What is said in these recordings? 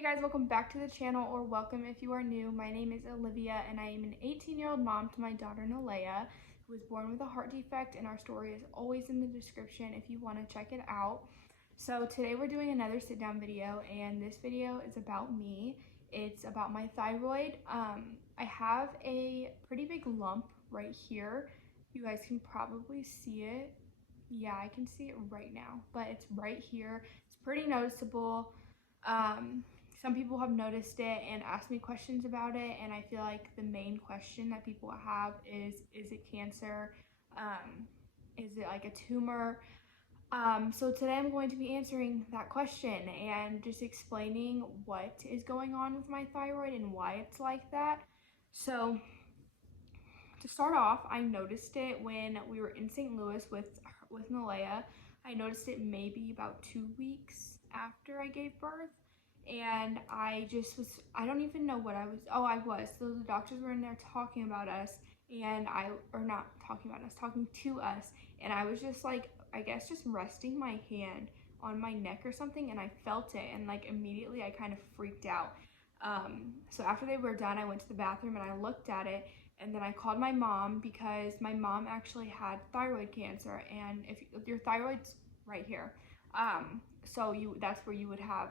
Hey guys, welcome back to the channel, or welcome if you are new. My name is Olivia and I am an 18-year-old mom to my daughter Nalea, who was born with a heart defect, and our story is always in the description if you want to check it out. So today we're doing another sit down video, and this video is about me. It's about my thyroid. I have a pretty big lump right here. You guys can probably see it. Yeah, I can see it right now, but it's right here. It's pretty noticeable. Um, some people have noticed it and asked me questions about it, and I feel like the main question that people have is it cancer? Is it like a tumor? So today I'm going to be answering that question and just explaining what is going on with my thyroid and why it's like that. So to start off, I noticed it when we were in St. Louis with Nalea. I noticed it maybe about 2 weeks after I gave birth, and I don't even know what I was. So the doctors were in there talking about us, and not talking about us, talking to us, and I was just like, I guess just resting my hand on my neck or something, and I felt it, and like immediately I kind of freaked out. So after they were done, I went to the bathroom and I looked at it, and then I called my mom because my mom actually had thyroid cancer, and if your thyroid's right here, so that's where you would have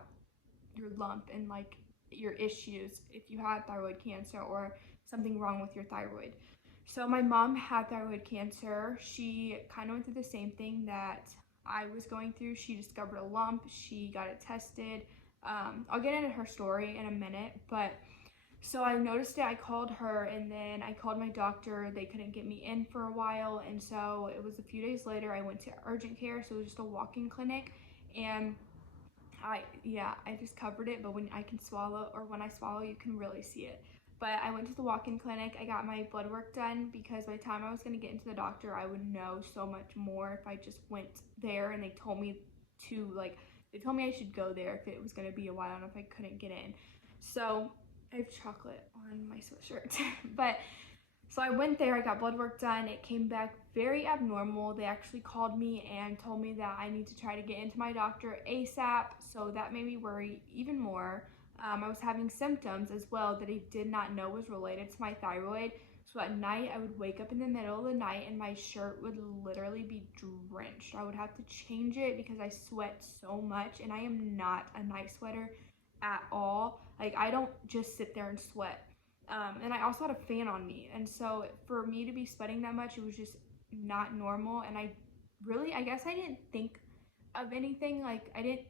your lump and like your issues if you had thyroid cancer or something wrong with your thyroid. So my mom had thyroid cancer. She kind of went through the same thing that I was going through. She discovered a lump. She got it tested. I'll get into her story in a minute, but so I noticed it, I called her, and then I called my doctor. They couldn't get me in for a while, and so it was a few days later I went to urgent care, so it was just a walk-in clinic, and I just covered it, but when I swallow, you can really see it. But I went to the walk-in clinic. I got my blood work done because by the time I was going to get into the doctor, I would know so much more if I just went there, and they told me I should go there if it was going to be a while and if I couldn't get in. So I have chocolate on my sweatshirt. But so I went there, I got blood work done. It came back very abnormal. They actually called me and told me that I need to try to get into my doctor ASAP. So that made me worry even more. I was having symptoms as well that I did not know was related to my thyroid. So at night, I would wake up in the middle of the night and my shirt would literally be drenched. I would have to change it because I sweat so much, and I am not a night sweater at all. Like, I don't just sit there and sweat. And I also had a fan on me, and so for me to be sweating that much, it was just not normal. And I guess I didn't think of anything. Like, I didn't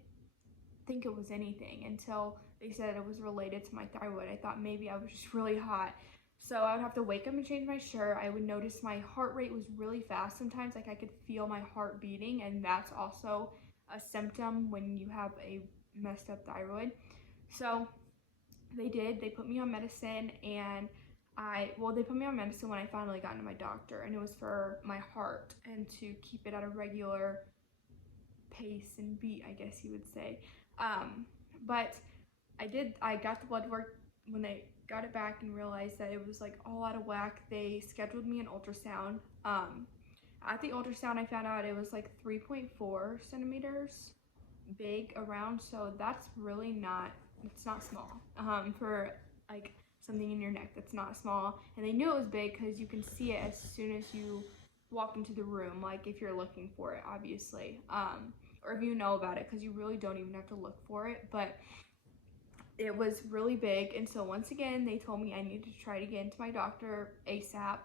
think it was anything until they said it was related to my thyroid. I thought maybe I was just really hot. So I would have to wake up and change my shirt. I would notice my heart rate was really fast sometimes. Like, I could feel my heart beating, and that's also a symptom when you have a messed up thyroid. So they put me on medicine, and they put me on medicine when I finally got into my doctor, and it was for my heart and to keep it at a regular pace and beat, I guess you would say. But I got the blood work when they got it back and realized that it was like all out of whack. They scheduled me an ultrasound. At the ultrasound, I found out it was like 3.4 centimeters big around, so that's really it's not small. For like something in your neck, that's not small. And they knew it was big because you can see it as soon as you walk into the room, like if you're looking for it, obviously, or if you know about it, because you really don't even have to look for it. But it was really big, and so once again they told me I needed to try to get into my doctor ASAP.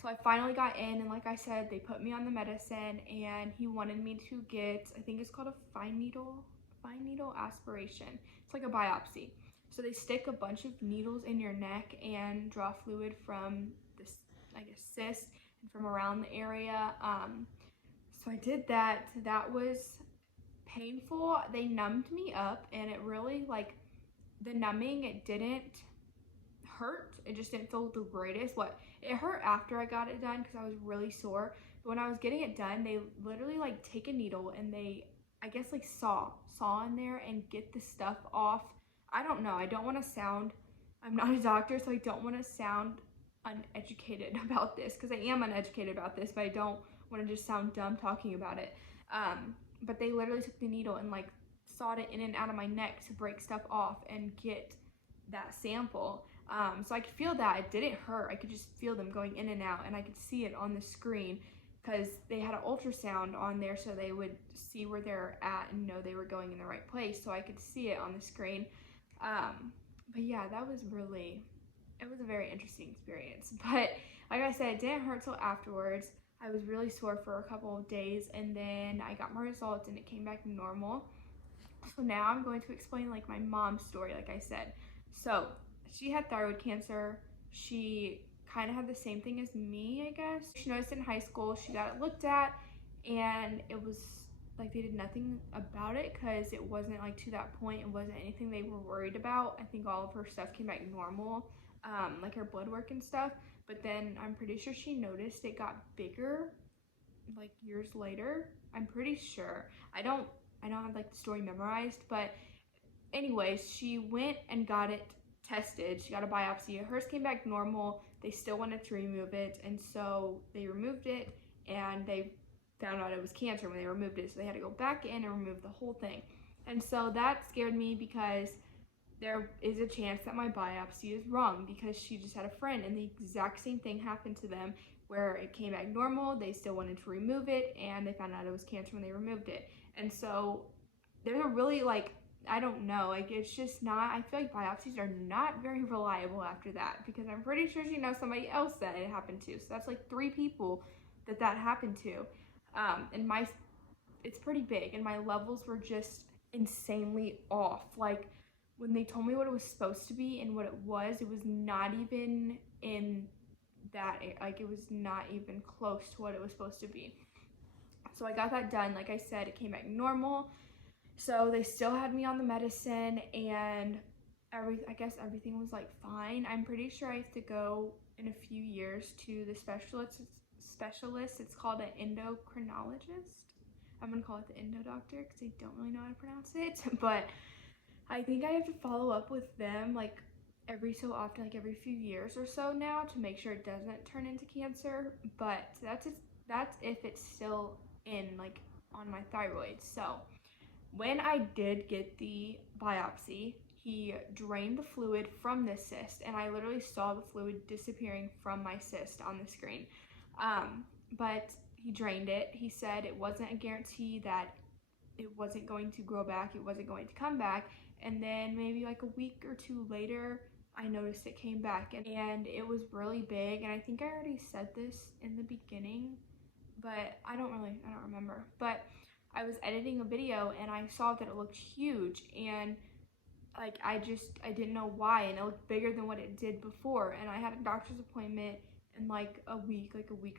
So I finally got in, and like I said, they put me on the medicine, and he wanted me to get, I think it's called a fine needle aspiration. It's like a biopsy. So they stick a bunch of needles in your neck and draw fluid from this, I guess, cyst and from around the area. So I did that. That was painful. They numbed me up, and it really, like, the numbing, it didn't hurt. It just didn't feel the greatest. It hurt after I got it done because I was really sore. But when I was getting it done, they literally like take a needle and they, I guess, like saw in there and get the stuff off. I don't know. I don't want to sound, I'm not a doctor, so I don't want to sound uneducated about this, because I am uneducated about this, but I don't want to just sound dumb talking about it. But they literally took the needle and like sawed it in and out of my neck to break stuff off and get that sample. So I could feel that. It didn't hurt. I could just feel them going in and out, and I could see it on the screen because they had an ultrasound on there, so they would see where they're at and know they were going in the right place. So I could see it on the screen. But yeah, it was a very interesting experience. But like I said, it didn't hurt till afterwards. I was really sore for a couple of days, and then I got my results and it came back normal. So now I'm going to explain like my mom's story, like I said. So she had thyroid cancer. She kind of had the same thing as me, I guess. She noticed it in high school. She got it looked at, and it was like they did nothing about it because it wasn't like to that point. It wasn't anything they were worried about. I think all of her stuff came back normal, like her blood work and stuff. But then I'm pretty sure she noticed it got bigger like years later. I'm pretty sure. I don't have like the story memorized, but anyways, she went and got it tested. She got a biopsy. Hers came back normal. They still wanted to remove it, and so they removed it, and they found out it was cancer when they removed it, so they had to go back in and remove the whole thing. And so that scared me because there is a chance that my biopsy is wrong, because she just had a friend and the exact same thing happened to them where it came back normal. They still wanted to remove it, and they found out it was cancer when they removed it. And so there's a really like, I don't know, like it's just not, I feel like biopsies are not very reliable after that, because I'm pretty sure she knows somebody else that it happened to. So that's like 3 people that happened to. And it's pretty big, and my levels were just insanely off. Like when they told me what it was supposed to be and what it was not even in that, like it was not even close to what it was supposed to be. So I got that done. Like I said, it came back normal. So they still had me on the medicine, and I guess everything was like fine. I'm pretty sure I have to go in a few years to the specialist. It's called an endocrinologist. I'm gonna call it the endo doctor because I don't really know how to pronounce it. But I think I have to follow up with them like every so often, like every few years or so now, to make sure it doesn't turn into cancer. But that's if it's still in like on my thyroid. So when I did get the biopsy, he drained the fluid from this cyst, and I literally saw the fluid disappearing from my cyst on the screen. But he drained it. He said it wasn't a guarantee that it wasn't going to grow back, it wasn't going to come back. And then maybe like a week or 2 later, I noticed it came back, and it was really big. And I think I already said this in the beginning, but I don't remember. But I was editing a video and I saw that it looked huge, and like I didn't know why, and it looked bigger than what it did before. And I had a doctor's appointment in like a week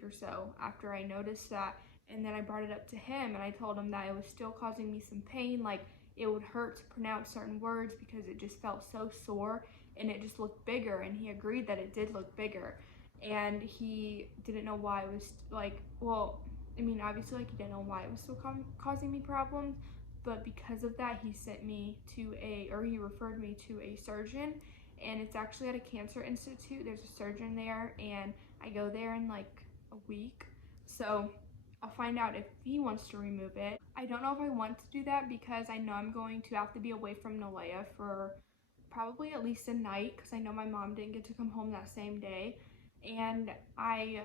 or so after I noticed that. And then I brought it up to him, and I told him that it was still causing me some pain, like it would hurt to pronounce certain words because it just felt so sore, and it just looked bigger. And he agreed that it did look bigger, and he didn't know why it was like, well, I mean, obviously, like, he didn't know why it was still causing me problems, but because of that, he referred me to a surgeon, and it's actually at a cancer institute. There's a surgeon there, and I go there in like a week, so I'll find out if he wants to remove it. I don't know if I want to do that because I know I'm going to have to be away from Nalea for probably at least a night, because I know my mom didn't get to come home that same day, and I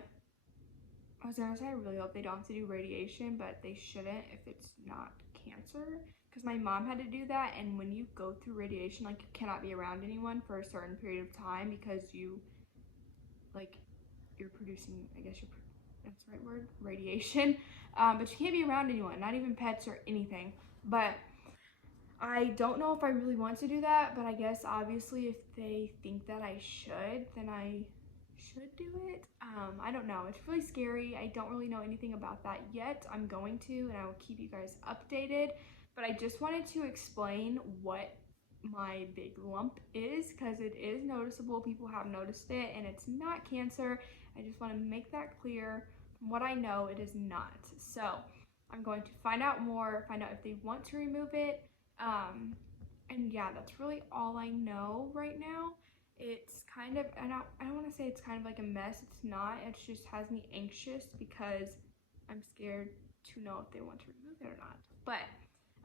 was gonna say I really hope they don't have to do radiation, but they shouldn't if it's not cancer, because my mom had to do that. And when you go through radiation, like, you cannot be around anyone for a certain period of time because you're producing, I guess that's the right word, radiation. But you can't be around anyone, not even pets or anything. But I don't know if I really want to do that, but I guess obviously if they think that I should, then I should do it. I don't know. It's really scary. I don't really know anything about that yet. I'm going to, and I will keep you guys updated. But I just wanted to explain what my big lump is, because it is noticeable. People have noticed it, and it's not cancer. I just want to make that clear. From what I know, it is not. So I'm going to find out more, find out if they want to remove it. And yeah, that's really all I know right now. It's kind of, I don't want to say it's kind of like a mess. It's not. It just has me anxious because I'm scared to know if they want to remove it or not. But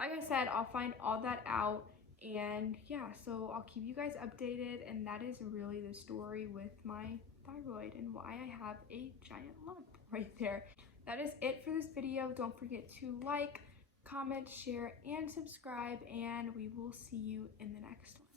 like I said, I'll find all that out. And yeah, so I'll keep you guys updated, and that is really the story with my thyroid and why I have a giant lump right there. That is it for this video. Don't forget to like, comment, share, and subscribe, and we will see you in the next one.